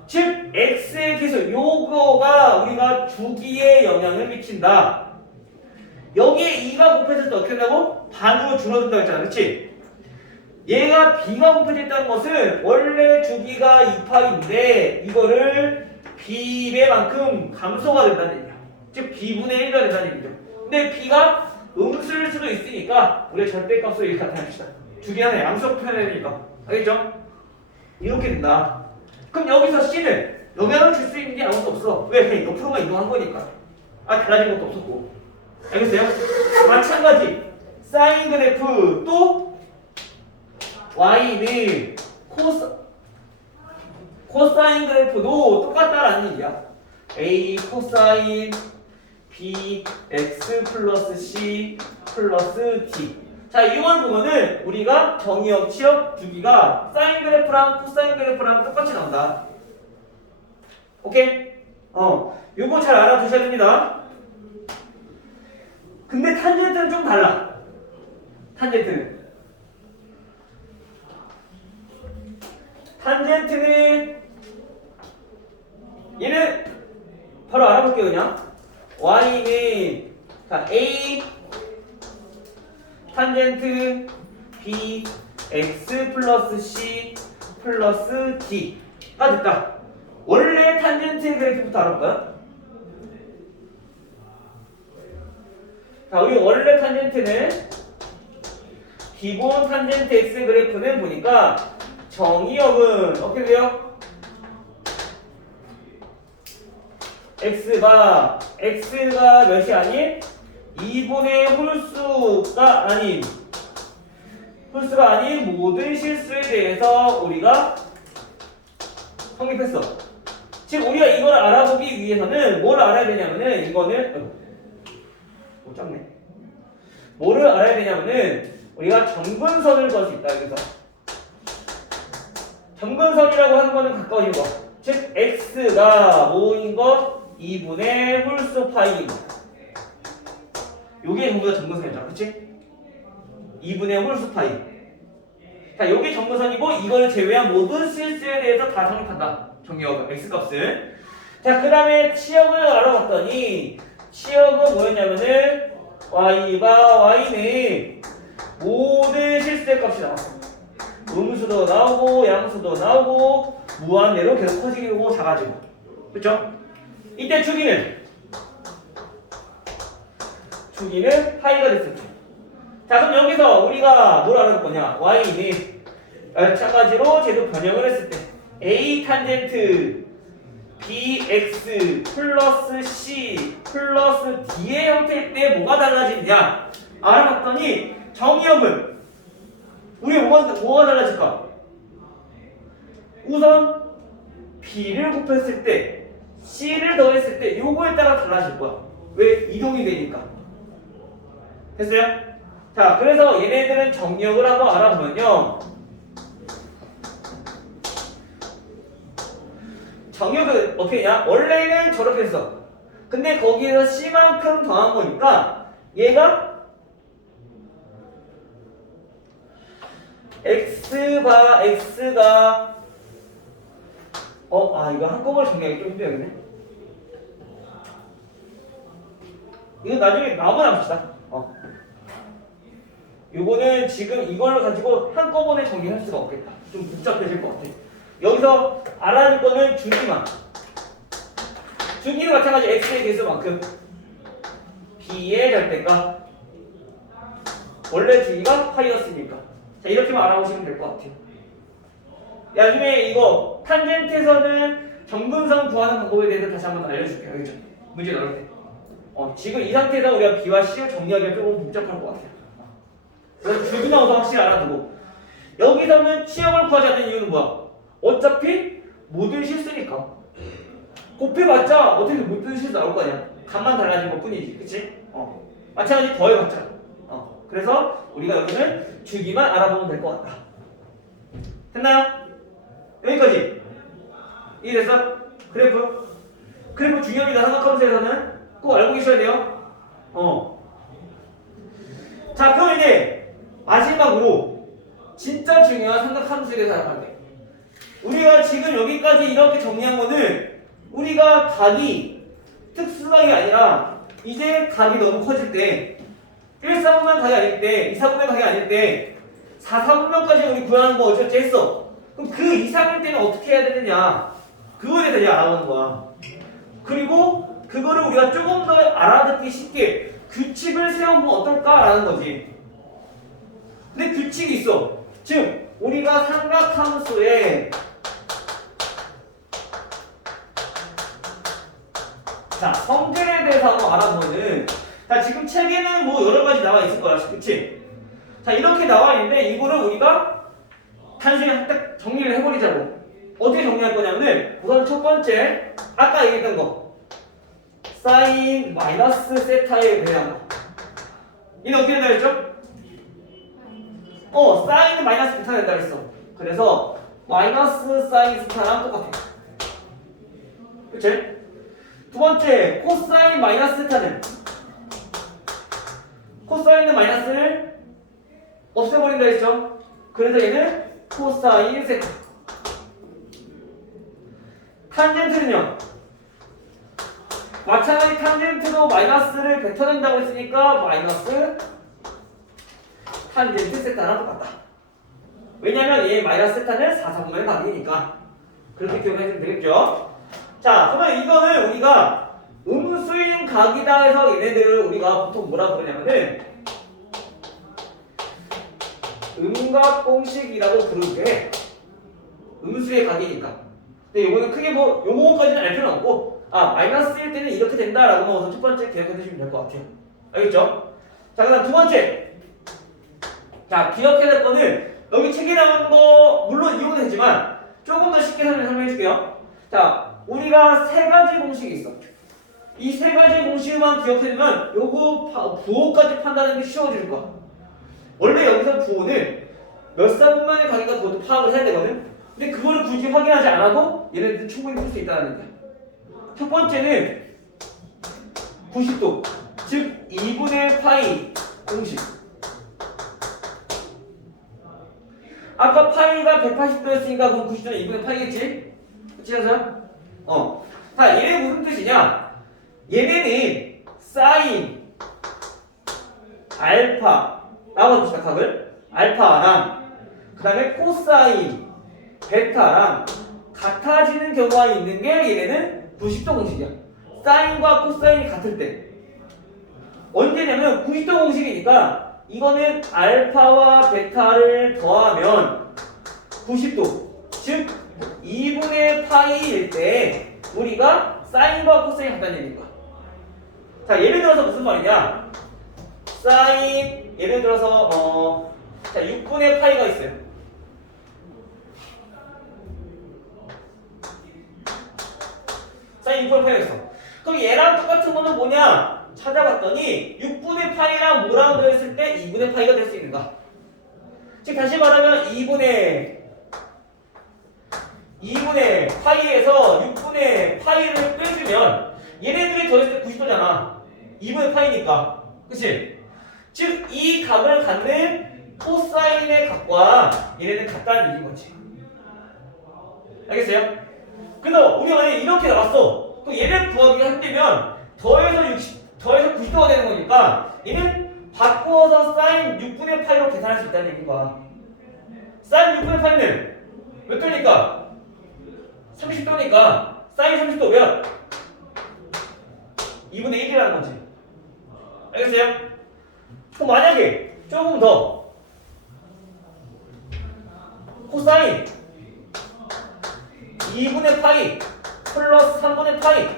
즉 x의 계수 요거가 우리가 주기에 영향을 미친다. 여기에 2가 곱해졌을 때 어떻게 된다고? 반으로 줄어든다고 했잖아. 그치? 얘가 b가 곱해졌다는 것은 원래 주기가 2파인데 이거를 b배만큼 감소가 된다는 얘기야. 즉 b분의 1가 된다는 얘기죠. 근데 b가 음수일 수도 있으니까 우리가 절대값으로 이렇게 나타냅시다. 주기 하나 양수로 표현해야 되니까. 알겠죠? 이렇게 된다. 그럼 여기서 c는 영향을 줄 수 있는 게 아무것도 없어. 왜? 그냥 옆으로만 이동한 거니까. 달라진 것도 없었고. 알겠어요? 마찬가지 사인 그래프 또 y는 코사인 그래프도 똑같다라는 얘기야. a 코사인 b x 플러스 c 플러스 d. 자, 이걸 보면은 우리가 정의역, 치역, 주기가 사인 그래프랑 코사인 그래프랑 똑같이 나온다. 오케이? 요거 잘 알아두셔야 됩니다. 근데 탄젠트는 좀 달라. 탄젠트는 얘는 바로 알아볼게요. 그냥 y는 자, a 탄젠트 b x 플러스 c 플러스 d가 됐다. 원래 탄젠트의 그래프부터 알아볼까요? 자, 우리 원래 탄젠트는 기본 탄젠트 x 그래프는 보니까 정의역은 어떻게 돼요? x가 몇이 아닌 2분의 홀수가 아닌 모든 실수에 대해서 우리가 성립했어. 지금 우리가 이걸 알아보기 위해서는 뭘 알아야 되냐면은 이거는 못 잡네. 뭐를 알아야 되냐면은 우리가 점근선을 걸 수 있다. 그래서 점근선이라고 하는 거는 가까워진 거. 즉 x가 뭐인 거? 2분의 홀수 파이인 거. 요게 전부 다 점근선이잖아. 그치? 2분의 홀수 파이. 자, 요게 점근선이고 이걸 제외한 모든 실수에 대해서 다 성립한다. 정의역은 x값을. 자, 그 다음에 치역을 알아봤더니 치역은 뭐였냐면은 y는 모든 실수의 값이 나왔어. 음수도 나오고 양수도 나오고 무한대로 계속 커지고 작아지고. 그쵸? 이때 주기는 파이가 됐었죠. 자, 그럼 여기서 우리가 뭘 알아볼 거냐? y는 마찬가지로 제도 변형을 했을 때 a 탄젠트 bx 플러스 c 플러스 d의 형태일 때 뭐가 달라지느냐 알아봤더니 정의역은 우리 뭐가 달라질까? 우선 b를 곱했을 때 c를 더했을 때 요거에 따라 달라질 거야. 왜? 이동이 되니까. 됐어요? 자, 그래서 얘네들은 정의역을 한번 알아보면요, 정의역은 어떻게 되냐? 원래는 저렇게 했어. 근데 거기에서 c만큼 더한 거니까 얘가 x가 이거 한꺼번에 정리하기 좀 힘들겠네. 이거 나중에 나무나 합시다. 요거는 지금 이걸 가지고 한꺼번에 정리할 수가 없겠다. 좀 복잡해질 것 같아. 여기서 알아줄 거는 주기만. 주기는 마찬가지 x의 개수만큼 b의 절대값. 원래 주기가 파이였으니까. 자, 이렇게만 알아보시면 될 것 같아요. 나중에 이거 탄젠트에서는 점근선 구하는 방법에 대해서 다시 한번 알려줄게요. 알겠죠? 문제 나올 때. 지금 이 상태에서 우리가 b와 c를 정리하기가 조금 복잡할 것 같아요. 그래서 주기만 우선 확실히 알아두고, 여기서는 치역을 구하자는 이유는 뭐야? 어차피 모든 실수니까. 곱해봤자 어떻게 모든 실수 나올 거 아니야. 값만 달라진 것 뿐이지. 그치? 마찬가지 더해봤자. 그래서 우리가 여기는 주기만 알아보면 될 것 같다. 됐나요? 여기까지. 이해됐어? 그래프 중요합니다. 삼각함수에서는 꼭 알고 계셔야 돼요. 자, 그럼 이제 마지막으로 진짜 중요한 삼각함수에 대해서 알아볼게. 우리가 지금 여기까지 이렇게 정리한 거는 우리가 각이 특수각이 아니라 이제 각이 너무 커질 때 1사분면 각이 아닐 때 2사분면 각이 아닐 때 4사분면까지 우리 구하는 거 어쩌지 했어. 그럼 그 이상일 때는 어떻게 해야 되느냐, 그거에 대해서 이제 알아보는 거야. 그리고 그거를 우리가 조금 더 알아듣기 쉽게 규칙을 세워보면 어떨까라는 거지. 근데 규칙이 있어. 즉 우리가 삼각함수에 자, 성질에 대해서 한번 알아보면은, 자, 지금 책에는 뭐 여러 가지 나와 있을 거야. 그치? 자, 이렇게 나와 있는데 이거를 우리가 단순히 딱 정리를 해버리자고. 어떻게 정리할 거냐면은 우선 첫 번째 아까 얘기했던 거 사인 마이너스 세타에 대한 거. 이는 어떻게 된다 했죠? 사인은 마이너스 세타가 된다 했어. 그래서 마이너스 사인 세타랑 똑같아. 그치? 두 번째, 코사인 마이너스 세타는 코사인은 마이너스를 없애버린다 했죠? 그래서 얘는 코사인 세타. 탄젠트는요? 마찬가지 탄젠트도 마이너스를 뱉어낸다고 했으니까 마이너스 탄젠트 세타랑 똑같다. 왜냐면 얘 마이너스 세타는 4사분면의 각이니까. 그렇게 기억하시면 되겠죠? 자, 그러면 이거는 우리가 음수인 각이다 해서 얘네들을 우리가 보통 뭐라 부르냐면은 음각 공식이라고 부르는데 음수의 각이니까. 근데 요거는 크게 뭐 요거까지는 알 필요는 없고 마이너스일 때는 이렇게 된다라고 우선 첫 번째 기억해 두시면 될 것 같아요. 알겠죠? 자, 그다음 두 번째. 자, 기억해야 될 거는 여기 책에 나온 거 물론 이용도 되지만 조금 더 쉽게 설명해 줄게요. 자, 우리가 세 가지 공식이 있어. 이 세 가지 공식만 기억해두면 요거 부호까지 판단하는 게 쉬워질 거야. 원래 여기서 부호는 몇 사분면의 각인가 그것도 파악을 해야 되거든. 근데 그거를 굳이 확인하지 않아도 얘네들 충분히 풀 수 있다는 거야. 첫 번째는 90도, 즉 2분의 파이 공식. 아까 파이가 180도였으니까 그럼 90도는 2분의 파이겠지? 그치, 현서야? 자, 얘네 무슨 뜻이냐? 얘네는 사인 알파라고 합시다. 각을 알파랑 그 다음에 코사인 베타랑 같아지는 경우가 있는 게 얘네는 90도 공식이야. 사인과 코사인이 같을 때 언제냐면 90도 공식이니까 이거는 알파와 베타를 더하면 90도, 즉 2분의 파이일 때 우리가 사인과 코사인이 같다는 얘기니까. 자, 예를 들어서 무슨 말이냐? 사인, 예를 들어서 자, 6분의 파이가 있어요. 사인 6분의 파이가 있어. 그럼 얘랑 똑같은 거는 뭐냐? 찾아봤더니 6분의 파이랑 뭐랑 더했을 때 2분의 파이가 될 수 있는가? 즉 다시 말하면 2분의 파이에서 6분의 파이를 빼주면 얘네들이 더했을 때 90도잖아. 2분의 파이니까. 그치? 즉 이 각을 갖는 코사인의 각과 얘네는 같다는 얘기인 거지. 알겠어요? 그래서 우리가 만약에 이렇게 나왔어. 또 얘를 구하기가 힘들면 더해서 90도가 되는 거니까 얘는 바꾸어서 사인 6분의 파이로 계산할 수 있다는 얘기인 거야. 사인 6분의 파이는 몇 도니까? 30도니까 사인 30도면 2분의 1이라는 거지. 알겠어요? 그럼 만약에 조금 더 코사인 2분의 파이 플러스 3분의 파이,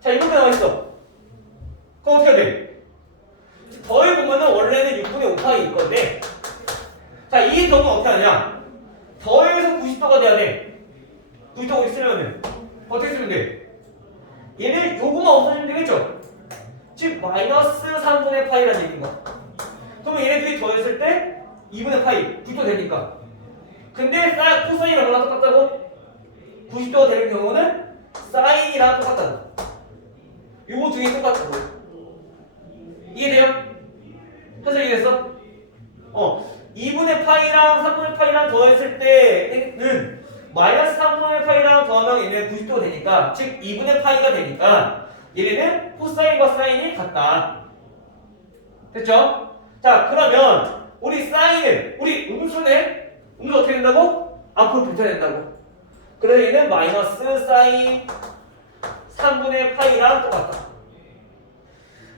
자 이렇게 나와있어. 그럼 어떻게 해야 돼? 더해보면은 원래는 6분의 5파이일 건데, 자 이 경우는 어떻게 하냐? 더해서 90도가 돼야 돼. 90도가 있으면은 어떻게 쓰면 돼? 얘는 요거만 없어지면 되겠죠? 즉 마이너스 3분의 파이라는 얘기인 거야. 그러면 얘네들이 더했을 때 2분의 파이 90도 되니까. 근데 코사인이랑 뭐랑 똑같다고? 90도가 되는 경우는 사인이랑 똑같다고. 요거 두 개 똑같다고. 이해돼요? 해서 이해됐어? 2분의 파이랑 3분의 파이랑 더했을 때는 마이너스 3분의 파이랑 더하면 얘는 90도가 되니까, 즉 2분의 파이가 되니까 얘네는 코사인과 사인이 같다. 됐죠? 자, 그러면 우리 사인은, 우리 음수네? 음수 어떻게 된다고? 앞으로 뱉어낸다고. 그래서 얘는 마이너스 사인 3분의 파이랑 똑같다.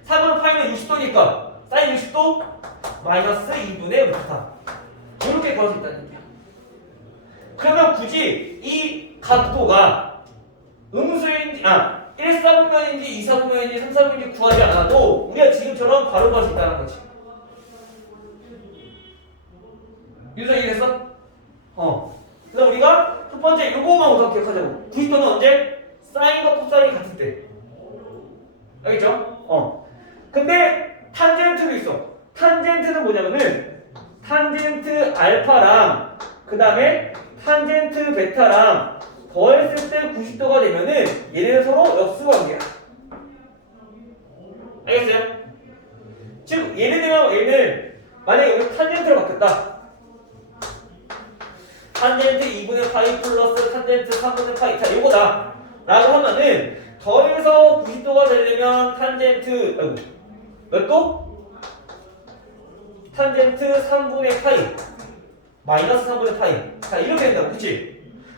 3분의 파이는 60도니까 사인 60도 마이너스 2분의 베타. 이렇게 구할 수 있다는 얘기야. 그러면 굳이 이 각도가 음수인지 1사분면인지 2사분면인지 3사분면인지 구하지 않아도 우리가 지금처럼 바로 구할 수 있다는 거지. 유서 이해됐어? 그래서 우리가 첫 번째 요거만 우선 기억하자고. 90도는 언제? 사인과 코사인이 같을 때. 알겠죠? 근데 탄젠트도 있어. 탄젠트는 뭐냐면은 탄젠트 알파랑 그 다음에 탄젠트 베타랑 더했을 때 90도가 되면은 얘네는 서로 역수관계야. 알겠어요? 즉 얘는 만약에 여기 탄젠트로 바뀌었다. 탄젠트 2분의 파이 플러스 탄젠트 3분의 파이. 자, 요거다. 라고 하면은 더해서 90도가 되려면 탄젠트 몇 도? 탄젠트 3분의 파이 마이너스 3분의 파이. 자, 이렇게 된다고. 그치?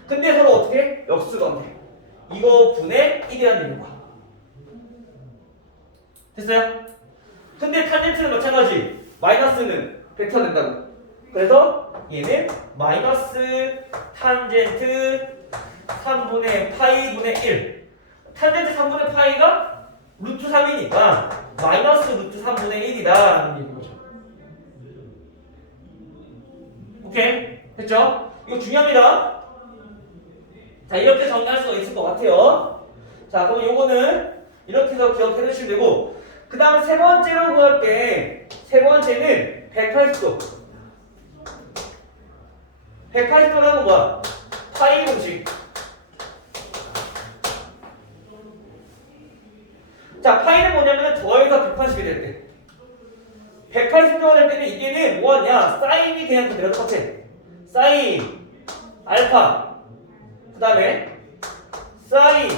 근데 서로 어떻게? 역수관계. 이거 분의 1이라는 얘기인 거야. 됐어요? 근데 탄젠트는 마찬가지. 마이너스는 벡터 된다고. 그래서 얘는 마이너스 탄젠트 3분의 파이분의 1. 탄젠트 3분의 파이가 루트 3이니까 마이너스 루트 3분의 1이다 라는 얘기인 거죠. 오케이? 됐죠? 이거 중요합니다. 자, 이렇게 정리할 수가 있을 것 같아요. 자, 그럼 요거는 이렇게 해서 기억해 두시면 되고, 그 다음 세 번째로 구할 때, 세 번째는 180도. 180도라는 뭐야? 파이 공식. 자, 파이는 뭐냐면 더해서 180이 될 때. 180도가 될 때는 이게는 뭐하냐? 사인이 그냥 그대로 똑같아. 사인, 알파. 그 다음에 사인,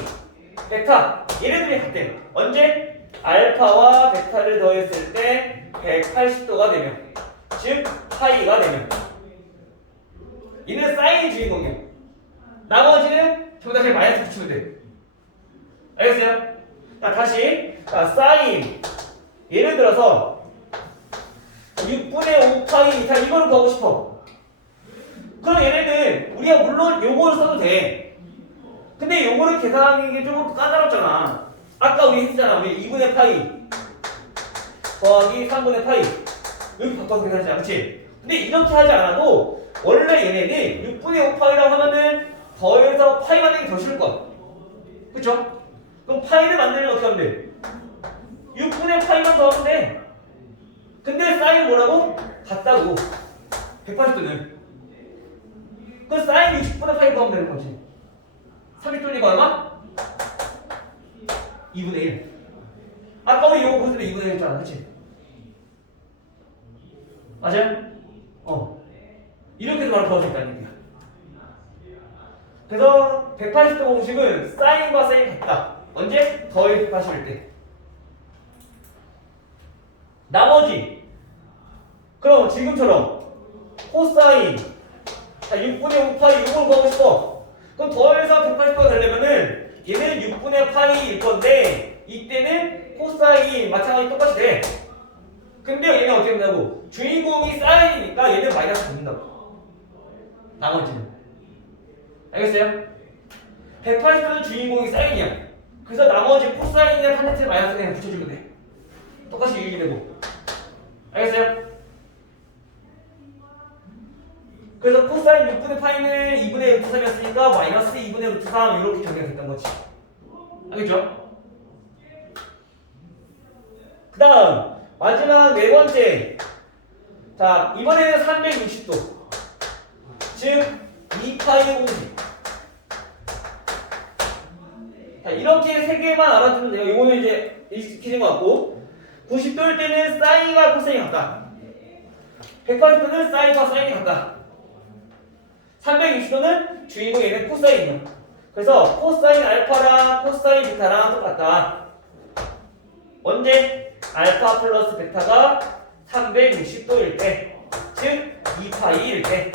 베타. 얘네들이 같대. 언제? 알파와 베타를 더했을 때 180도가 되면. 즉, 파이가 되면. 얘는 사인이 주인공이야. 나머지는 저기다 그냥 마이너스 붙이면 돼. 알겠어요? 자, 다시. 자, 사인. 예를 들어서 6분의 5 파이. 자, 이거를 구하고 싶어. 그럼 얘네는 우리가 물론 요거를 써도 돼. 근데 요거를 계산하는 게 조금 까다롭잖아. 아까 우리 했잖아. 우리 2분의 파이 더하기 3분의 파이. 이렇게 바꿔서 계산하잖아. 그치? 근데 이렇게 하지 않아도 원래 얘네는 6분의 5 파이라고 하면은 더해서 파이 만드는 게 더 쉬울 거야. 그쵸? 그럼 파이를 만들면 어떻게 하면 돼? 6분의 파이만 더하면 돼. 근데 사인 뭐라고? 같다고. 180도는. 그 사인 60분의 파이 더하면 되는 거지. 30도니까 얼마? 2분의 1. 아까 우리 이거 봤을 때 2분의 1 했잖아. 그치? 맞아요? 이렇게도 바로 더할 수 있다는 얘기야. 그래서 180도 공식은 사인과 사인이 같다. 언제? 더해 180일 때. 나머지 그럼 지금처럼 코사인 자 6분의 5 파이 이걸 구하고 싶어. 그럼 더해서 180도가 되려면은 얘는 6분의 파이일 건데 이때는 코사인 마찬가지 똑같이 돼. 근데 얘는 어떻게 된다고? 주인공이 사인이니까 얘는 마이너스 붙는다고. 나머지는 알겠어요? 180도는 주인공이 사인이야. 그래서 나머지 코사인이나 탄젠트 마이너스 그냥 붙여주면 돼. 똑같이 유익이 되고. 알겠어요? 그래서 코사인 6분의 파이는 2분의 루트 3이었으니까 마이너스 2분의 루트 3 이렇게 정리가 됐던 거지. 알겠죠? 그 다음 마지막 네 번째. 자, 이번에는 360도. 즉 2파이 공식. 자, 이렇게 세 개만 알아두면 돼요. 이거는 이제 익숙해진 것 같고 90도일 때는 사인과 코사인이 같다. 180도는 사인과 사인이 같다. 360도는 주인공 얘는 코사인이야. 그래서 코사인 알파랑 코사인 베타랑 똑같다. 언제? 알파 플러스 베타가 360도일 때, 즉 2파이일 때.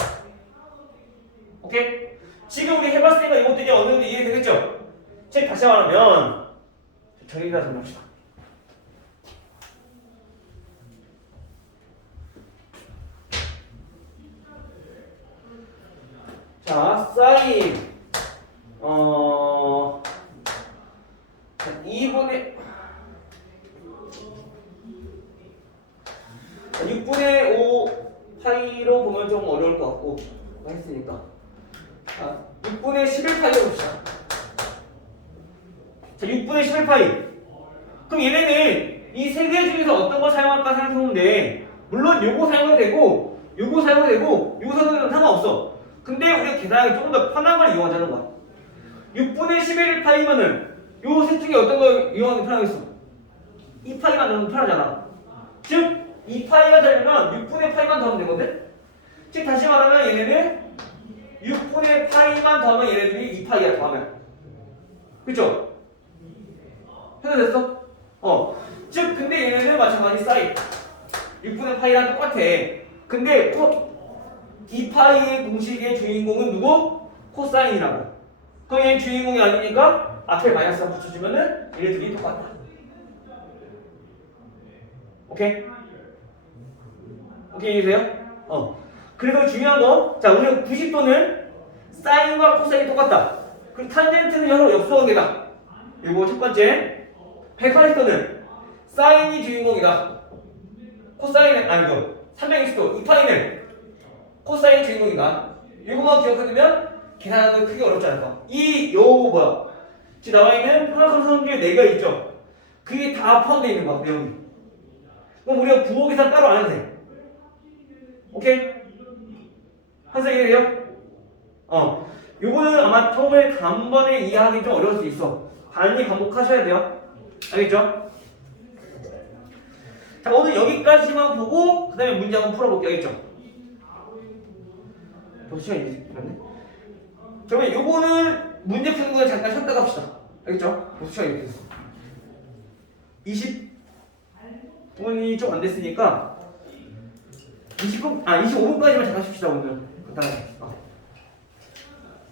오케이? 지금 우리 해봤으니까 이것들이 어느 정도 이해되겠죠? 즉 다시 말하면 정리가 좀 합시다. 자, 사인 2분의 6분의 5 파이로 보면 좀 어려울 것 같고 했으니까 6분의 11파이로 봅시다. 자, 6분의 11파이. 그럼 얘네는 이 세 개 중에서 어떤 걸 사용할까 생각해보는데 물론 요거 사용해도 되고 요거 사용해도 되고 요거 사용해도 상관없어. 근데 우리가 계산하기 조금 더 편한 걸 이용하자는 거야. 6분의 11 파이면은 요 셋 중에 어떤 걸 이용하는 게 편하겠어? 2파이만 넣으면 편하잖아. 즉 2파이가 되려면 6분의 파이만 더하면 되거든? 즉 다시 말하면 얘네는 6분의 파이만 더하면 얘네들이 2파이야 더하면. 그쵸? 해결됐어? 즉 근데 얘네는 마찬가지 사인 6분의 파이랑 똑같아. 근데 2파이의 공식의 주인공은 누구? 코사인이라고. 그럼 얘는 주인공이 아니니까 앞에 마이너스 붙여주면은 얘네들이 똑같다. 오케이? 오케이 이해돼요? 그래서 중요한 거, 자 우리가 90도는 사인과 코사인이 똑같다. 그리고 탄젠트는 서로 역수관계다. 그리고 첫 번째 180도는 사인이 주인공이다. 코사인은 아니고 360도 2파이는 코사인 주인공이다. 이거만 기억해두면 계산하는 거 크게 어렵지 않을까. 지금 나와 있는 평행선 성질 4개 있죠. 그게 다 포함되어 있는 거야 내용이. 그럼 우리가 부호 계산 따로 안 해도 돼. 오케이? 한승 이해돼요? 요거는 아마 처음에 단번에 이해하기 좀 어려울 수 있어. 반이 반복하셔야 돼요. 알겠죠? 자 오늘 여기까지만 보고 그 다음에 문제 한번 풀어볼게요. 알겠죠? 벌써 시간이 됐네. 그러면 요거는 문제 푸는 거 잠깐 쉬었다 갑시다. 알겠죠? 벌써 시간이 이렇게 됐어. 20분이 좀 안 됐으니까 25분까지만 잠깐 쉽시다 오늘. 간단하게.